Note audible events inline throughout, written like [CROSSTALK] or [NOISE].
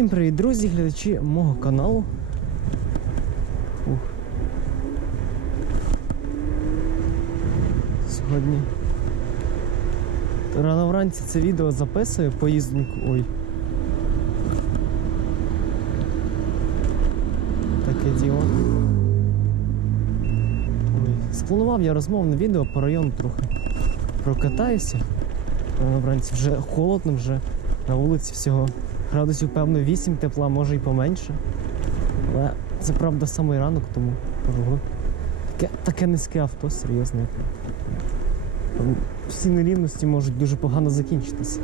Всім привіт, друзі, глядачі мого каналу. Ух. Сьогодні. Рано вранці це відео записую поїздку. Ой. Таке діло. Ой. Спланував я розмовне відео по району трохи. Прокатаюся. Рано вранці вже холодно, вже на вулиці всього градусів, певно, 8 тепла, може і поменше. Але це правда самий ранок, тому таке, таке низьке авто, серйозне. Всі нерівності можуть дуже погано закінчитися,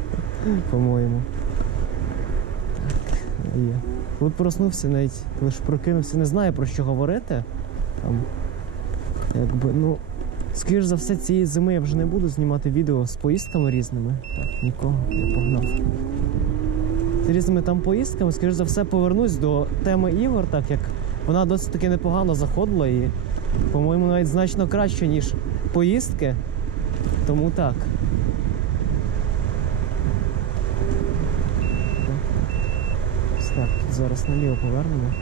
по-моєму. Так, є. Коли проснувся, навіть ж прокинувся, не знаю про що говорити. Там, якби, ну, скоріш за все, цієї зими я вже не буду знімати відео з поїздками різними. Так, нікого не погнав з різними там поїздками, скоріш за все, повернусь до теми ігор, так як вона досить таки непогано заходила і, по-моєму, навіть значно краще, ніж поїздки. Тому так. Так, зараз наліво повернемо.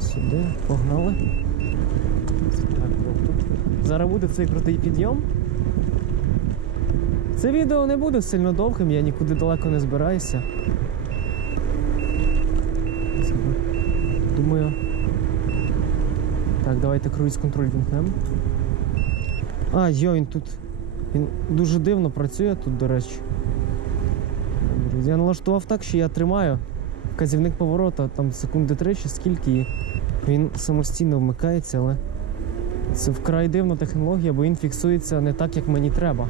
Сюди, погнали. Так. Зараз буде цей крутий підйом. Це відео не буде сильно довгим, я нікуди далеко не збираюся. Думаю. Так, давайте круїз контроль вімкнемо. А, йо, він тут. Він дуже дивно працює тут, до речі. Я налаштував так, що я тримаю вказівник поворота там секунди три чи скільки, і він самостійно вмикається, але це вкрай дивна технологія, бо він фіксується не так, як мені треба.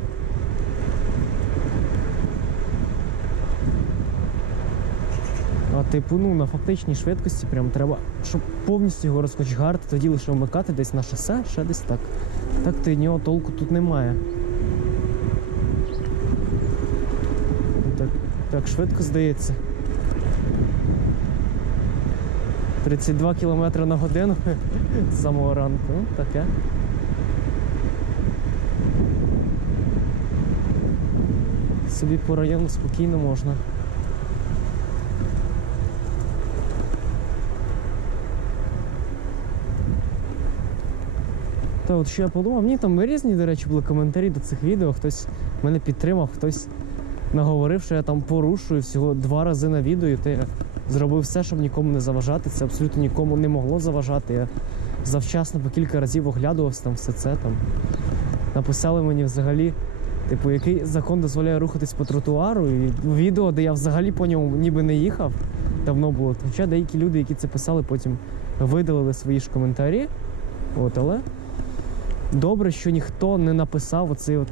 Типу, ну на фактичній швидкості прям треба, щоб повністю його розкочгарти, тоді лише вмикати десь на шосе, ще десь так. Так від нього толку тут немає. Так, так швидко здається. 32 км на годину з самого ранку. Ну, таке. Собі по району спокійно можна. Та от що я подумав, мені там різні, до речі, були коментарі до цих відео, хтось мене підтримав, хтось наговорив, що я там порушую всього два рази на відео, і ти зробив все, щоб нікому не заважати. Це абсолютно нікому не могло заважати. Я завчасно по кілька разів оглядувався там все це там. Написали мені взагалі, типу, який закон дозволяє рухатись по тротуару. І відео, де я взагалі по ньому ніби не їхав, давно було. Хоча деякі люди, які це писали, потім видалили свої ж коментарі. От, але добре, що ніхто не написав оцей от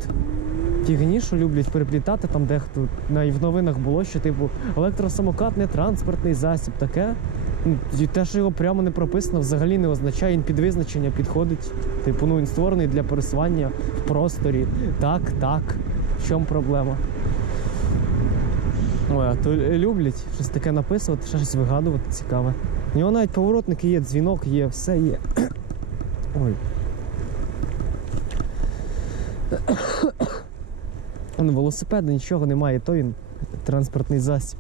фігні, що люблять переплітати там дехто навіть в новинах було, що типу електросамокат не транспортний засіб, таке. І те, що його прямо не прописано, взагалі не означає, він під визначення підходить. Типу, ну він створений для пересування в просторі. Так, так. В чому проблема? Ой, а то люблять щось таке написувати, ще щось вигадувати цікаве. У нього навіть поворотники є, дзвінок є, все є. Ой. Ну, велосипеда нічого немає, то він транспортний засіб.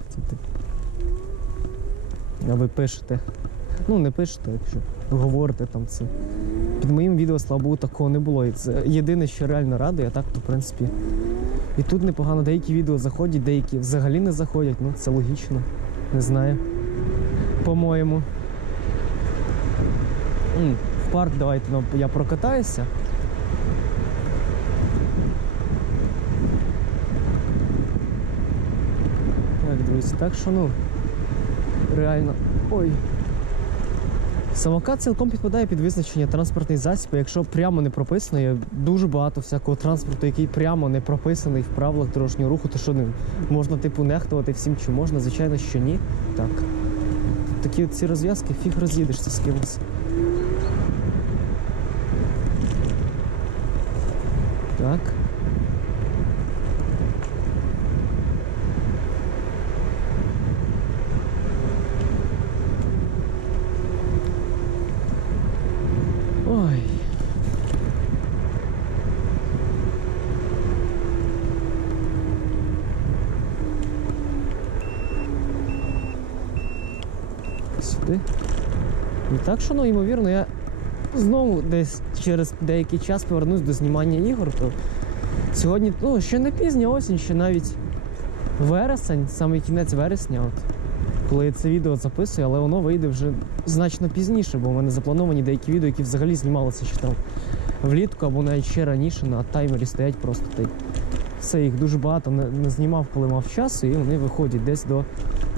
А ви пишете. Ну, не пишете, якщо говорите там це. Під моїм відео, слава такого не було. І це єдине, що реально радує, а так, то в принципі. І тут непогано, деякі відео заходять, деякі взагалі не заходять. Ну, це логічно. Не знаю. По-моєму. В парк давайте ну, я прокатаюся. Так, так що ну реально. Ой. Самокат цілком підпадає під визначення транспортний засіб. Якщо прямо не прописано, є дуже багато всякого транспорту, який прямо не прописаний в правилах дорожнього руху, то що не можна типу нехтувати всім, чи можна, звичайно, що ні. Так. Такі ці розв'язки, фіг роз'їдешся з кимось. Так. Ой. Сюди. І так що, ну, ймовірно, я знову десь через деякий час повернусь до знімання ігор, то сьогодні, ну, ще не пізня осінь, ще навіть вересень, саме кінець вересня, от, коли я це відео записую, але воно вийде вже значно пізніше, бо в мене заплановані деякі відео, які взагалі знімалися ще там влітку або навіть ще раніше на таймері стоять просто ти. Все, їх дуже багато не, не знімав, коли мав часу, і вони виходять десь до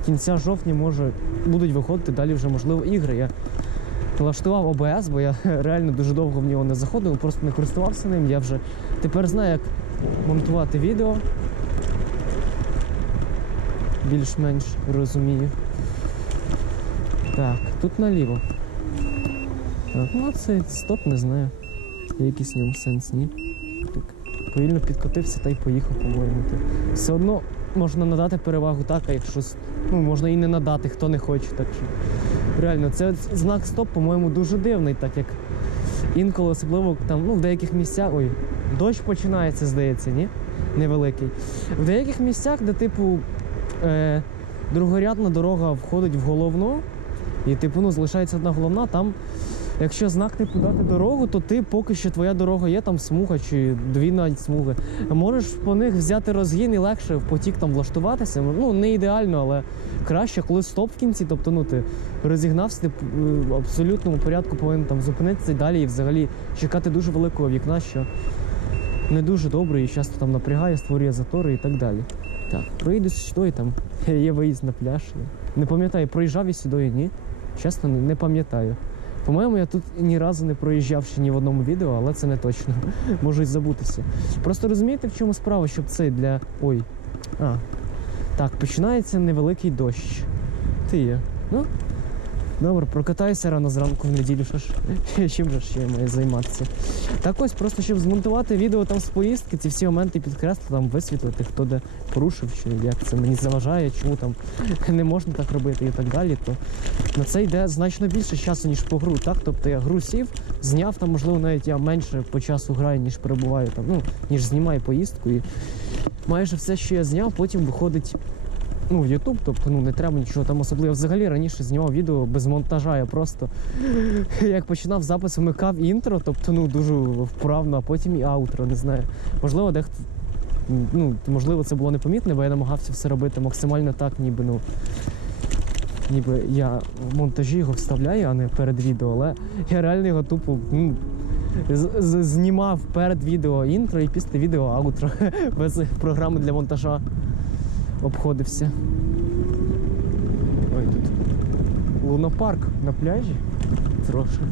кінця жовтня, може, будуть виходити далі вже, можливо, ігри. Я налаштував ОБС, бо я [LAUGHS] реально дуже довго в нього не заходив, просто не користувався ним. Я вже тепер знаю, як монтувати відео. Більш-менш розумію. Так, тут наліво. Так, ну це стоп, не знаю. Є якийсь в ньому сенс, ні? Так. Повільно підкотився та й поїхав, по-моєму. Все одно можна надати перевагу так, а якщо ну, можна і не надати, хто не хоче. Так що реально, це знак стоп, по-моєму, дуже дивний, так як інколи, особливо там, ну, в деяких місцях. Ой, дощ починається, здається, ні? Невеликий. В деяких місцях, де, типу, е, другорядна дорога входить в головну, і типу, ну, залишається одна головна, там Якщо знак типу дати дорогу, то ти поки що твоя дорога є, там смуга чи дві навіть смуги. Можеш по них взяти розгін і легше в потік там влаштуватися. Ну не ідеально, але краще, коли стоп в кінці. Тобто, ну ти розігнався, ти е, в абсолютному порядку повинен там зупинитися і далі і взагалі чекати дуже великого вікна, що не дуже добре і часто там напрягає, створює затори і так далі. Так, проїду сюди, там [LAUGHS] є виїзд на пляж. Не пам'ятаю, проїжджав я сюди, ні. Чесно, не, не пам'ятаю. По-моєму, я тут ні разу не проїжджав ще ні в одному відео, але це не точно. [LAUGHS] Можу й забутися. Просто розумієте, в чому справа, щоб цей для. Ой. А. Так, починається невеликий дощ. Ти є. Ну. Добре, прокатаюся рано зранку в неділю. Що ж, [LAUGHS] чим же ще маю займатися? Так ось, просто щоб змонтувати відео там з поїздки, ці всі моменти підкреслити, там висвітлити, хто де порушив, чи як це мені заважає, чому там [LAUGHS] не можна так робити і так далі, то на це йде значно більше часу, ніж по гру. Так? Тобто я гру сів, зняв там, можливо, навіть я менше по часу граю, ніж перебуваю там, ну, ніж знімаю поїздку. І майже все, що я зняв, потім виходить. Ну, в YouTube, тобто ну не треба нічого там особливо. Взагалі раніше знімав відео без монтажа. Я просто [LAUGHS] як починав запис, вмикав інтро, тобто ну дуже вправно, а потім і аутро, не знаю. Можливо, дехто ну, можливо, це було непомітно, бо я намагався все робити максимально так, ніби ну. Ніби я в монтажі його вставляю, а не перед відео, але я реально його тупо ну, знімав перед відео інтро і після відео аутро [LAUGHS] без програми для монтажа обходився. Ой, тут лунопарк на пляжі. Трошки.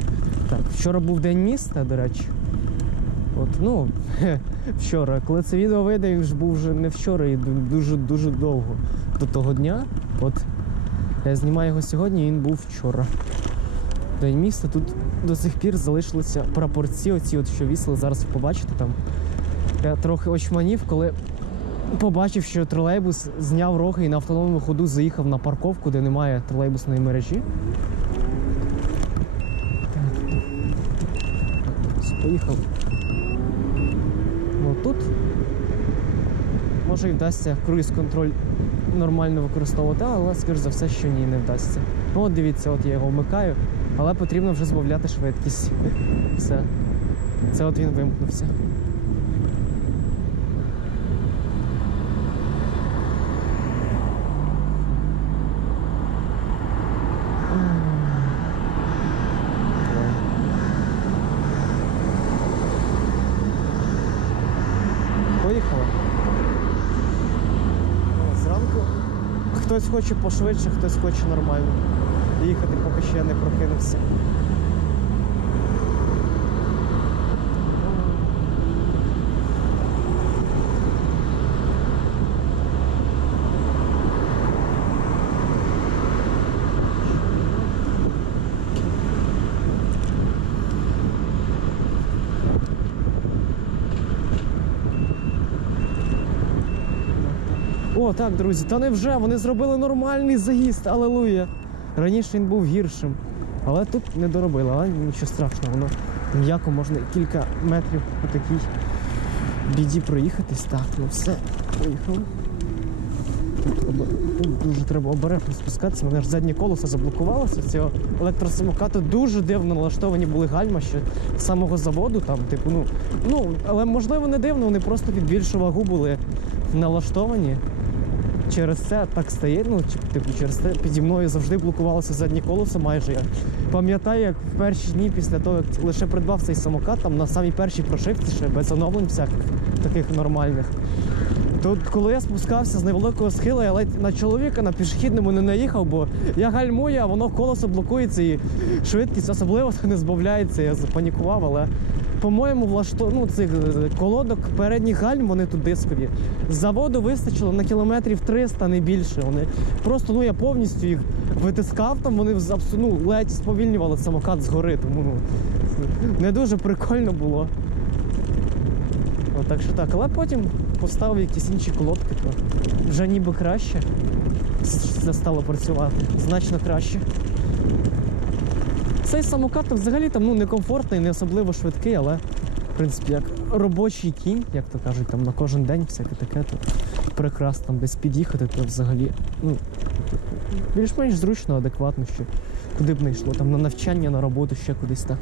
Так, вчора був день міста, до речі. От, ну, [LAUGHS] вчора. Коли це відео вийде, він ж був вже не вчора і дуже-дуже довго до того дня. От я знімаю його сьогодні, і він був вчора. День міста. Тут до сих пір залишилися прапорці, оці, от, що вісили, зараз побачите там. Я трохи очманів, коли побачив, що тролейбус зняв роги і на автономному ходу заїхав на парковку, де немає тролейбусної мережі. Так, Поїхав. Ну тут може і вдасться круїз-контроль нормально використовувати, але скоріш за все, що ні, не вдасться. Ну от дивіться, от я його вмикаю, але потрібно вже збавляти швидкість. [LAUGHS] Все. Це от він вимкнувся. Поїхали. О, Зранку хтось хоче пошвидше, хтось хоче нормально. Їхати, поки ще не прокинувся. О, так, друзі, та невже вони зробили нормальний заїзд, алелуя. Раніше він був гіршим. Але тут не доробили, але нічого страшного, воно м'яко можна кілька метрів по такій біді проїхатись. Так, ну все, поїхали. Тут, дуже треба обережно спускатися. Мене ж заднє колесо заблокувалося. Цього електросамокату дуже дивно налаштовані були гальма ще з самого заводу. Там, типу, ну, ну, але можливо не дивно, вони просто під більшу вагу були налаштовані. Через це так стає, ну, типу, через це піді мною завжди блокувалося заднє колесо майже. Я пам'ятаю, як в перші дні після того, як лише придбав цей самокат, там на самій першій прошивці ще без оновлень всяких таких нормальних. Тут, коли я спускався з невеликого схилу, я ледь на чоловіка на пішохідному не наїхав, бо я гальмую, а воно колесо блокується і швидкість особливо [LAUGHS] не збавляється. Я запанікував, але по-моєму, влашто... ну, цих е, колодок передніх гальм вони тут дискові. Заводу вистачило на кілометрів 300, не більше. Вони просто ну я повністю їх витискав там, вони ну, ледь сповільнювали самокат згори, тому ну не дуже прикольно було. Так що так, але потім поставив якісь інші колодки, то вже ніби краще. Це стало працювати. Значно краще. Цей самокат взагалі там ну, некомфортний, не особливо швидкий, але в принципі як робочий кінь, як то кажуть, там на кожен день всяке таке, то прекрасно там десь під'їхати, то взагалі ну, більш-менш зручно, адекватно, що куди б не йшло, там на навчання, на роботу, ще кудись так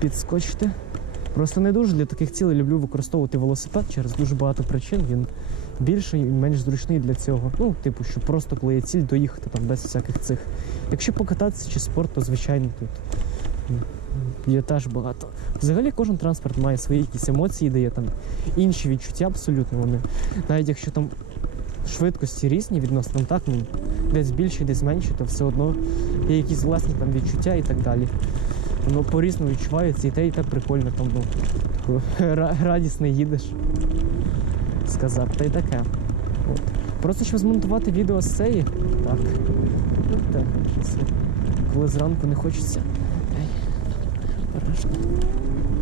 підскочити. Просто не дуже для таких цілей люблю використовувати велосипед через дуже багато причин. Він більший і менш зручний для цього. Ну, типу, що просто коли є ціль доїхати там без всяких цих. Якщо покататися чи спорт, то звичайно тут є теж багато. Взагалі кожен транспорт має свої якісь емоції, дає там інші відчуття абсолютно. Вони навіть якщо там швидкості різні відносно так, ну десь більше, десь менше, то все одно є якісь власні там відчуття і так далі. Воно по-різному відчувається і те, і те прикольно там, ну, [LAUGHS] радісно їдеш. Сказав, та й таке. От. Просто щоб змонтувати відео з цієї. Так. Ну, так, коли зранку не хочеться.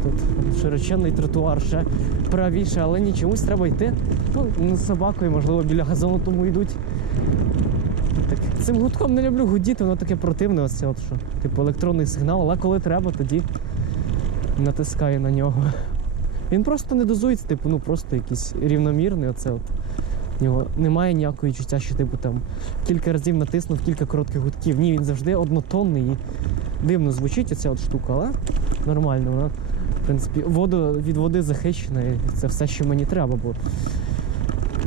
Тут широченний тротуар ще правіше, але ні, чомусь треба йти. Ну, не з собакою, можливо, біля газону тому йдуть. Так, цим гудком не люблю гудіти, воно таке противне, оце от що. Типу електронний сигнал, але коли треба, тоді натискаю на нього. Він просто не дозується, типу, ну просто якийсь рівномірний. Оце от. В нього немає ніякої чуття, що типу там кілька разів натиснув кілька коротких гудків. Ні, він завжди однотонний і дивно звучить оця от штука, але нормально. Вона, в принципі, воду від води захищена, і це все, що мені треба, бо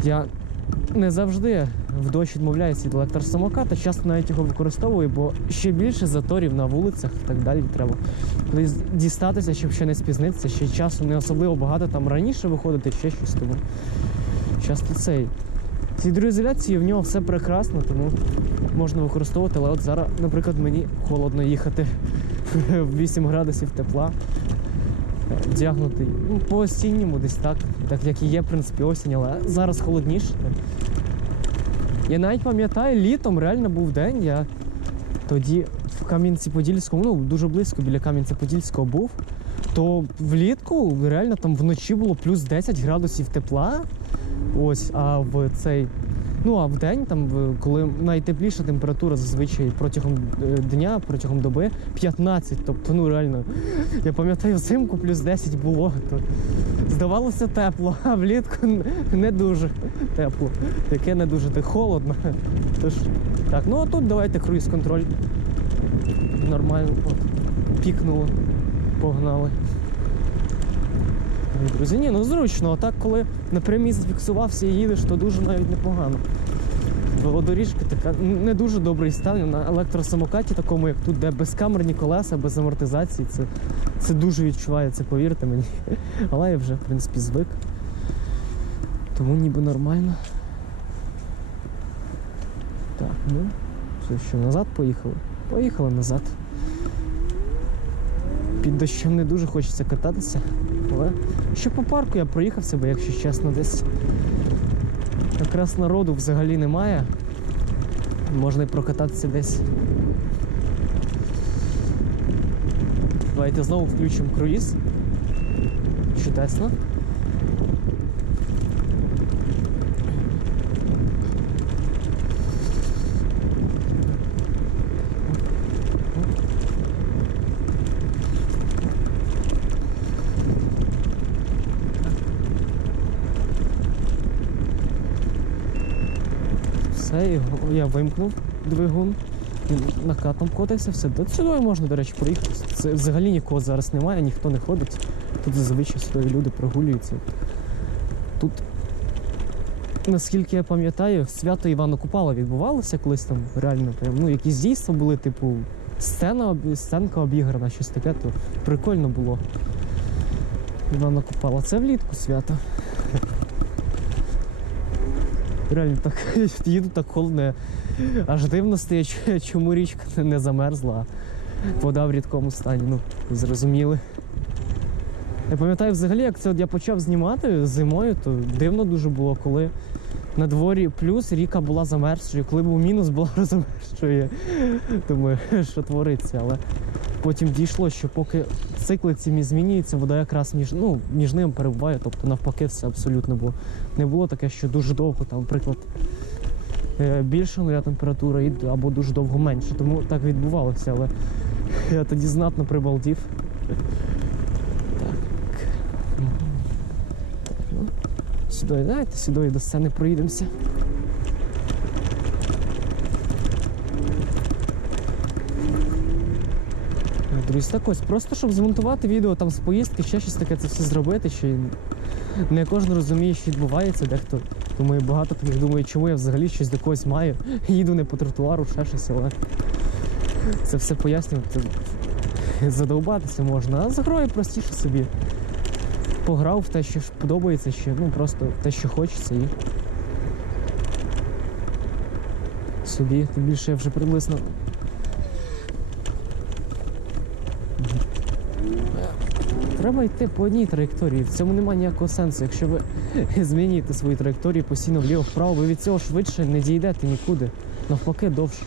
я не завжди в дощ відмовляюся від електросамоката, часто навіть його використовую, бо ще більше заторів на вулицях і так далі треба. Кудись дістатися, щоб ще не спізнитися, ще часу не особливо багато там раніше виходити, ще щось тому. Часто цей. З гідроізоляцією в нього все прекрасно, тому можна використовувати, але от зараз, наприклад, мені холодно їхати [LAUGHS] в 8 градусів тепла. Вдягнутий ну, по осінньому десь так, так як і є, в принципі, осінь, але зараз холодніше. Я навіть пам'ятаю, літом реально був день, я тоді в Кам'янці-Подільському, ну дуже близько біля Кам'янця-Подільського був, то влітку реально там вночі було плюс 10 градусів тепла. Ось, а в цей. Ну а в день, там, коли найтепліша температура зазвичай протягом е, дня, протягом доби 15. Тобто, ну реально, я пам'ятаю, взимку плюс 10 було. То здавалося тепло, а влітку не дуже тепло. Яке не дуже так холодно. Тож, так, ну а тут давайте круїз-контроль. Нормально. От, пікнуло, погнали. Ой, Друзі, ні, ну зручно. А так, коли на прямій зафіксувався і їдеш, то дуже навіть непогано. Велодоріжка така не дуже добрий стан на електросамокаті, такому як тут, де безкамерні колеса, без амортизації. Це, це дуже відчувається, повірте мені. [LAUGHS] Але я вже, в принципі, звик. Тому ніби нормально. Так, ну, все, що назад поїхали? Поїхали назад. Під дощем не дуже хочеться кататися, але ще по парку я проїхався, бо якщо чесно, десь якраз народу взагалі немає. Можна і прокататися десь. Давайте знову включимо круїз. Чудесно. І я вимкнув двигун. Він накатом котився, все. До сюди можна, до речі, проїхати. Це взагалі нікого зараз немає, ніхто не ходить. Тут зазвичай сюди люди прогулюються. Тут, наскільки я пам'ятаю, свято Івана Купала відбувалося колись там реально. Прям, ну, якісь дійства були, типу, сцена, сценка обіграна, щось таке, то прикольно було. Івана Купала. Це влітку свято. Реально так [LAUGHS] їду так холодно. Аж дивно стає, [LAUGHS] чому річка не- замерзла, а вода в рідкому стані. Ну, зрозуміли. Я пам'ятаю взагалі, як це от я почав знімати зимою, то дивно дуже було, коли на дворі плюс ріка була замерзшою, коли був мінус, була [LAUGHS] замерзшою. Думаю, що твориться, але потім дійшло, що поки цикли ці мі- змінюються, вода якраз між, ну, між ними перебуває, тобто навпаки все абсолютно було. Не було таке, що дуже довго, там, наприклад, е, більше нуля температура або дуже довго менше. Тому так відбувалося, але я тоді знатно прибалдів. Ну, Сюди, давайте сюди до сцени проїдемося. Друзі, так ось, просто щоб змонтувати відео там з поїздки, ще щось таке, це все зробити, що не кожен розуміє, що відбувається, дехто думає, багато таких думає, чому я взагалі щось до когось маю. [LAUGHS] Їду не по тротуару, ще щось, але це все пояснювати. Задовбатися можна, а з грою простіше собі. Пограв в те, що подобається, що ну просто те, що хочеться, і собі, тим більше я вже приблизно Треба йти по одній траєкторії. В цьому немає ніякого сенсу. Якщо ви [LAUGHS] змінюєте свої траєкторії постійно вліво-вправо, ви від цього швидше не дійдете нікуди. Навпаки, довше.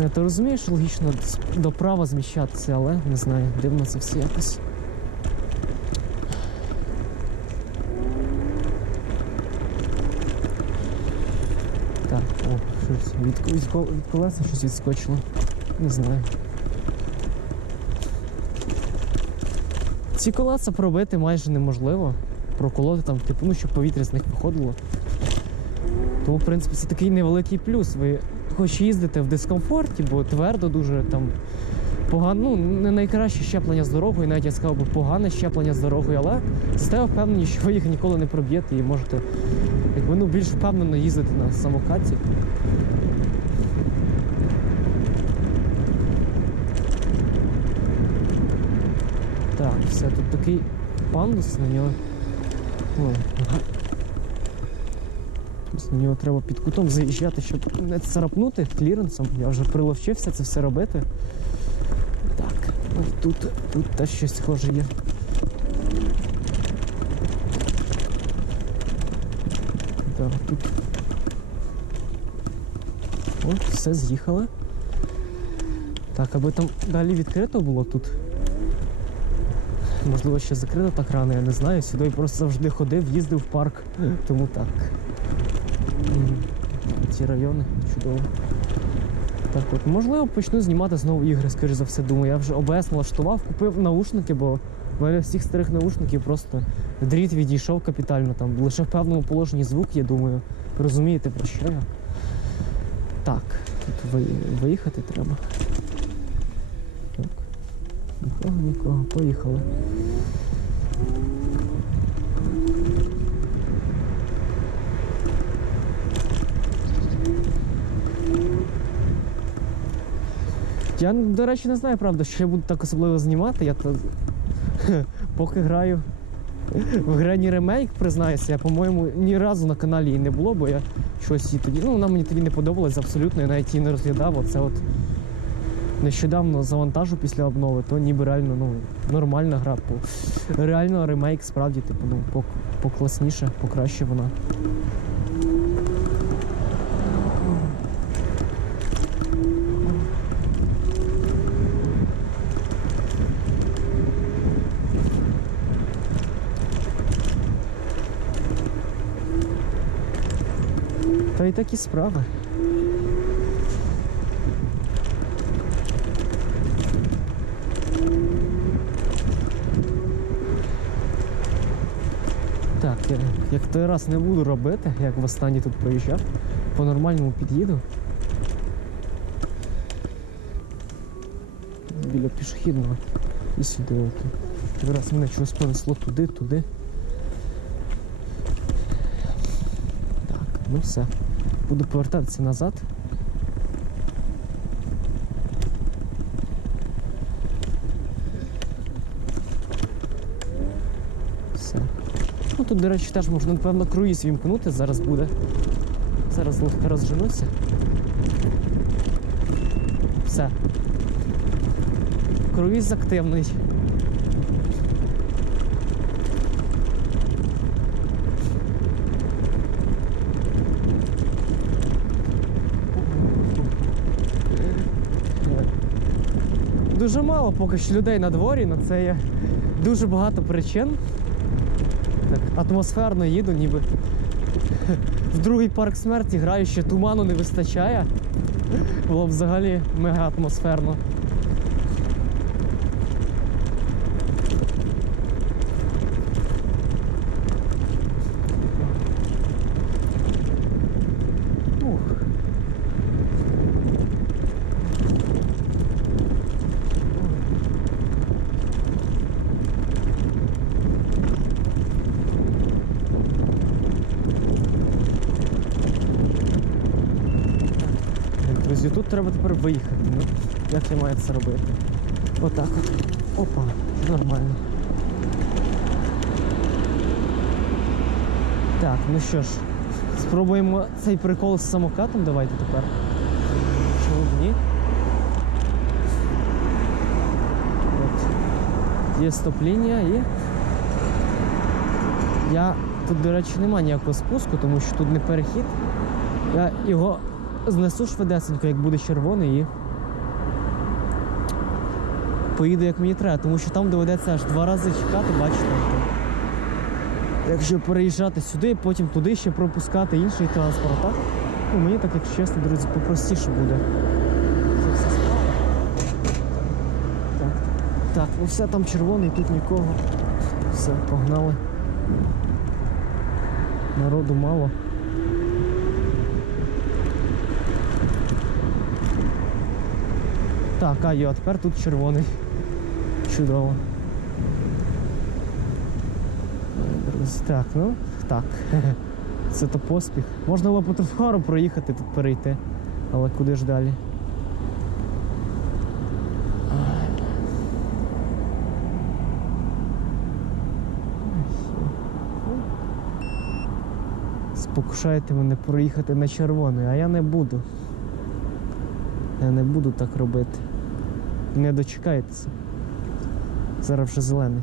Е, Ти розумієш, логічно до права зміщатися, але не знаю, дивно це все якось. Так, о, щось від, від, від колеса щось відскочило. Не знаю. Ці колеса пробити майже неможливо. Проколоти там, типу, ну, щоб повітря з них виходило. Тому, в принципі, це такий невеликий плюс. Ви хоч їздите в дискомфорті, бо твердо дуже там погано, ну, не найкраще щеплення з дорогою, навіть я сказав би погане щеплення з дорогою, але зате впевнені, що ви їх ніколи не проб'єте і можете якби, ну, більш впевнено їздити на самокаті. Так, все, тут такий пандус на нього. Ой, На нього треба під кутом заїжджати, щоб не царапнути кліренсом. Я вже приловчився це все робити. Так, ось тут, тут теж щось схоже є. Так, тут. О, все, з'їхали. Так, аби там далі відкрито було тут. Можливо, ще закрито так рано, я не знаю. Сюди просто завжди ходив, їздив в парк. Тому так. Ці райони чудово. Так от, можливо, почну знімати знову ігри, скоріш за все, думаю. Я вже ОБС налаштував, купив наушники, бо в мене всіх старих наушників просто дріт відійшов капітально. Там лише в певному положенні звук, я думаю. Розумієте, про що я? Так, тут ви- виїхати треба. Нікого, нікого, поїхали. Я, до речі, не знаю, правда, що я буду так особливо знімати. Я то [LAUGHS] поки граю в грені ремейк, признаюся, я, по-моєму, ні разу на каналі її не було, бо я щось її тоді. Ну, вона мені тоді не подобалась абсолютно, я навіть її не розглядав. Оце от нещодавно завантажу після обнови, то ніби реально ну, нормальна гра. Реально ремейк справді, типу, ну, покласніше, покраще вона. Та й такі справи. Так, я, як той раз не буду робити, як в останній тут проїжджав, по нормальному під'їду. Біля пішохідного і сюди. От. Раз мене чогось понесло туди, туди. Так, ну все. Буду повертатися назад. Все. Ну тут, до речі, теж можна, напевно, круїз вімкнути, зараз буде. Зараз легко розженуся. Все. Круїз активний. Дуже мало поки що людей на дворі, на це є дуже багато причин. Так, атмосферно їду, ніби в другий парк смерті граю, ще туману не вистачає. Було б взагалі мега атмосферно. Ух. Так, Друзі, тут треба тепер виїхати. Ну, я маю це робити? Отак от. Опа, нормально. Так, ну що ж, спробуємо цей прикол з самокатом. Давайте тепер. Чому б ні? От. Є стоп-лінія і. Я тут, до речі, немає ніякого спуску, тому що тут не перехід. Я його знесу швидесенько, як буде червоний і поїду як мені треба, тому що там доведеться аж два рази чекати, бачите. Якщо переїжджати сюди, потім туди ще пропускати інший транспорт, так? Ну, мені так, якщо чесно, друзі, попростіше буде. Так, так, ну все там червоний, тут нікого. Все, погнали. Народу мало. Так, а йо, а тепер тут червоний. Чудово. Друзі, так, ну так. [LAUGHS] Це то поспіх. Можна було по тротуару проїхати тут перейти. Але куди ж далі? Ай. Спокушаєте мене проїхати на червоний, а я не буду. Я не буду так робити. Не дочекаєтеся. Зараз вже зелений.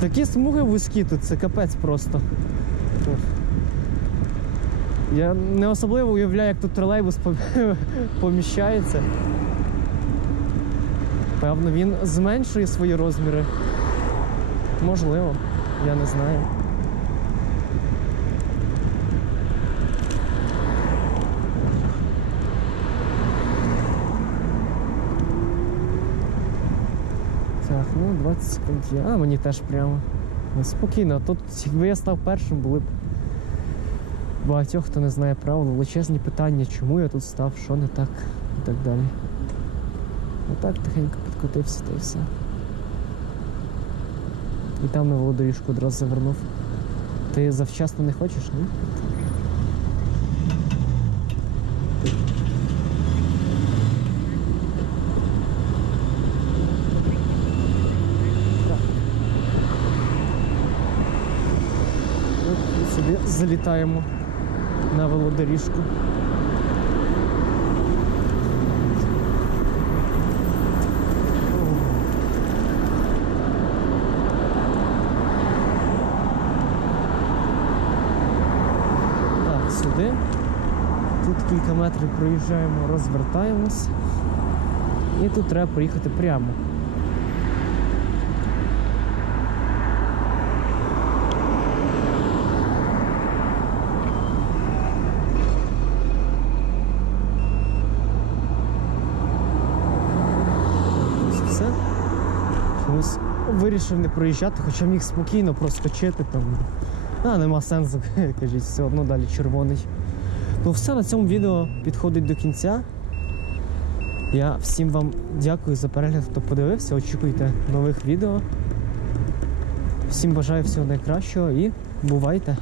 Такі смуги вузькі тут, це капець просто. Я не особливо уявляю, як тут тролейбус [LAUGHS] поміщається. Певно, він зменшує свої розміри. Можливо, я не знаю. Так, ну 20 секунд. А, мені теж прямо. Спокійно, тут якби я став першим, були б багатьох, хто не знає правил, величезні питання, чому я тут став, що не так і так далі. Отак тихенько підкотився та й все. І там на володоріжку одразу завернув. Ти завчасно не хочеш, ні? Собі залітаємо на велодоріжку. Так, сюди. Тут кілька метрів проїжджаємо, розвертаємось. І тут треба проїхати прямо. Ось все. Чомусь вирішив не проїжджати, хоча міг спокійно проскочити там. А, нема сенсу, [LAUGHS] кажіть, все одно далі червоний. Ну все на цьому відео підходить до кінця. Я всім вам дякую за перегляд, хто подивився. Очікуйте нових відео. Всім бажаю всього найкращого і бувайте!